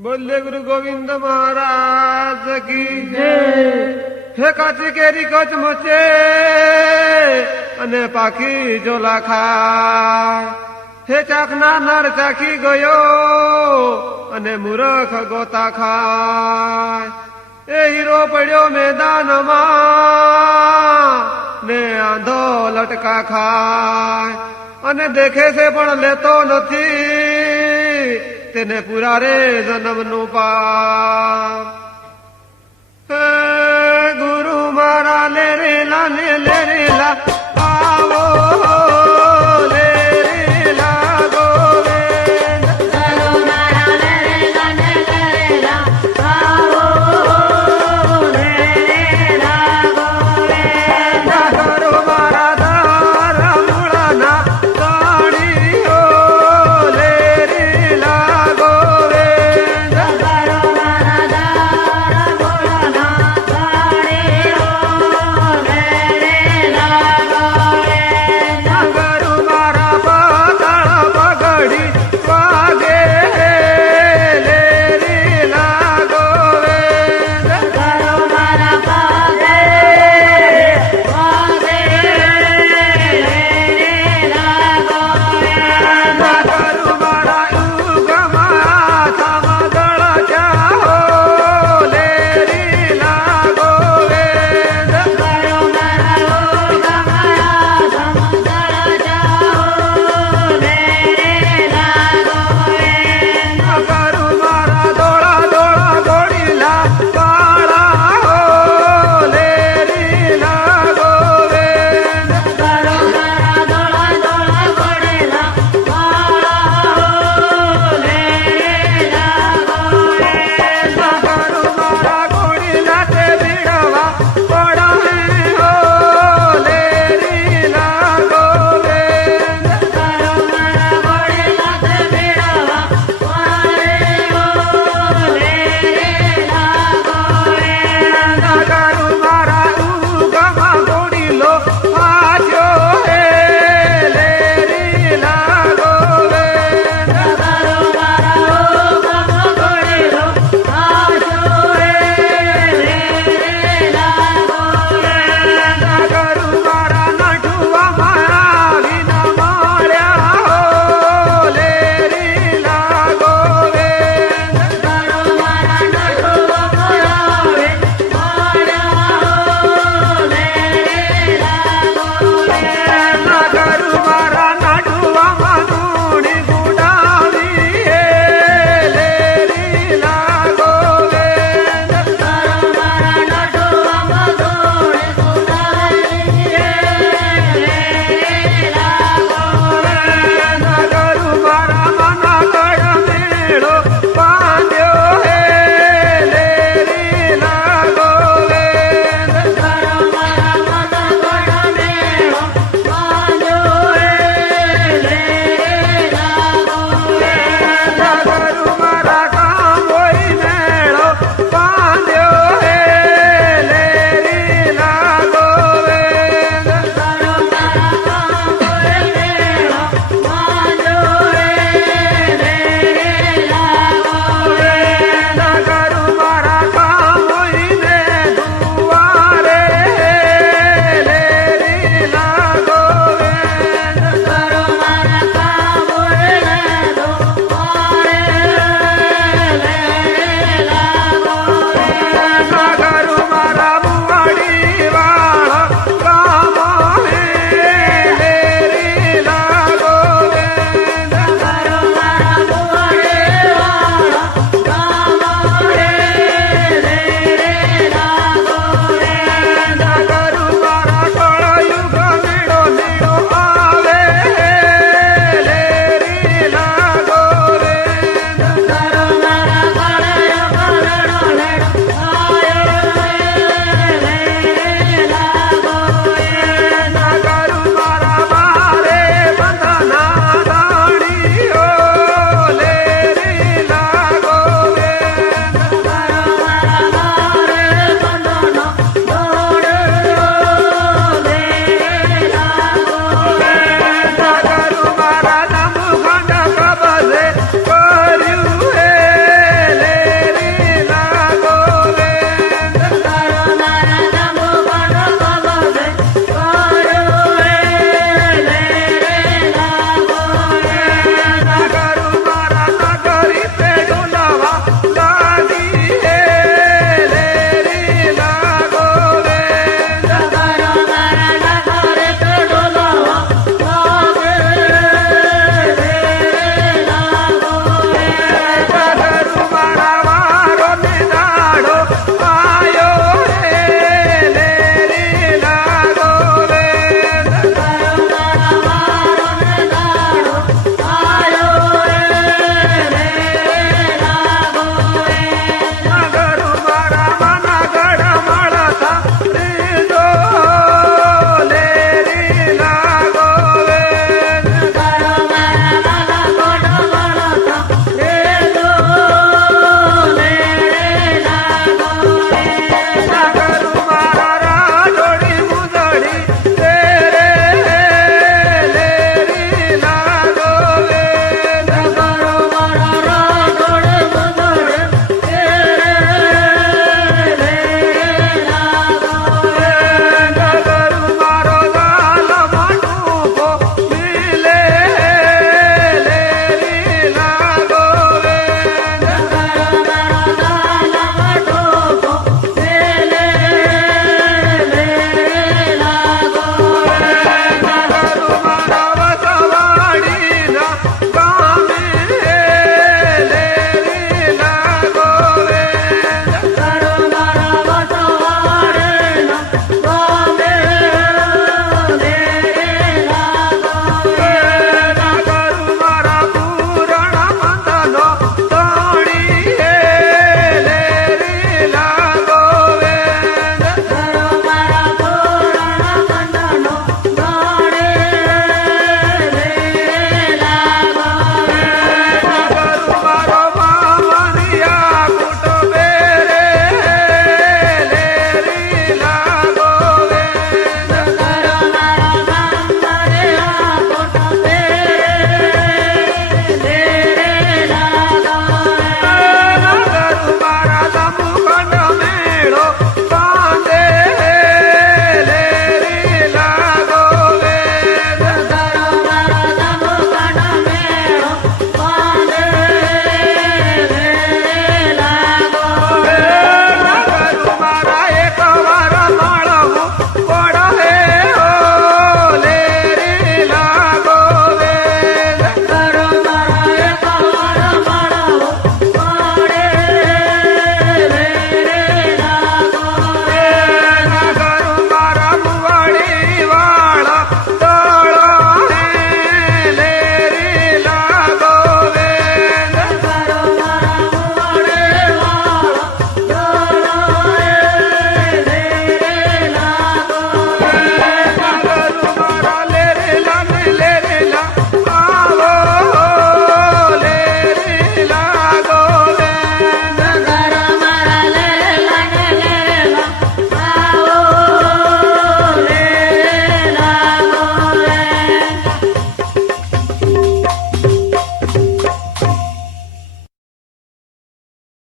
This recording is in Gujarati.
બોલે ગુરુ ગોવિંદ મહારાજ કી હે કાચી કેરી કચ મચે અને પાખી જોલા ખાય. હે ચાખના નર ચાખી ગયો અને મૂરખ ગોતા ખાય. એ હીરો પડ્યો મેદાનમાં ને આંધો લટકા ખાય. અને દેખે છે પણ લેતો નથી. ਤਿਨ ਪੁਰਾਰੇ ਜਨਮ ਨੂੰ ਪਾ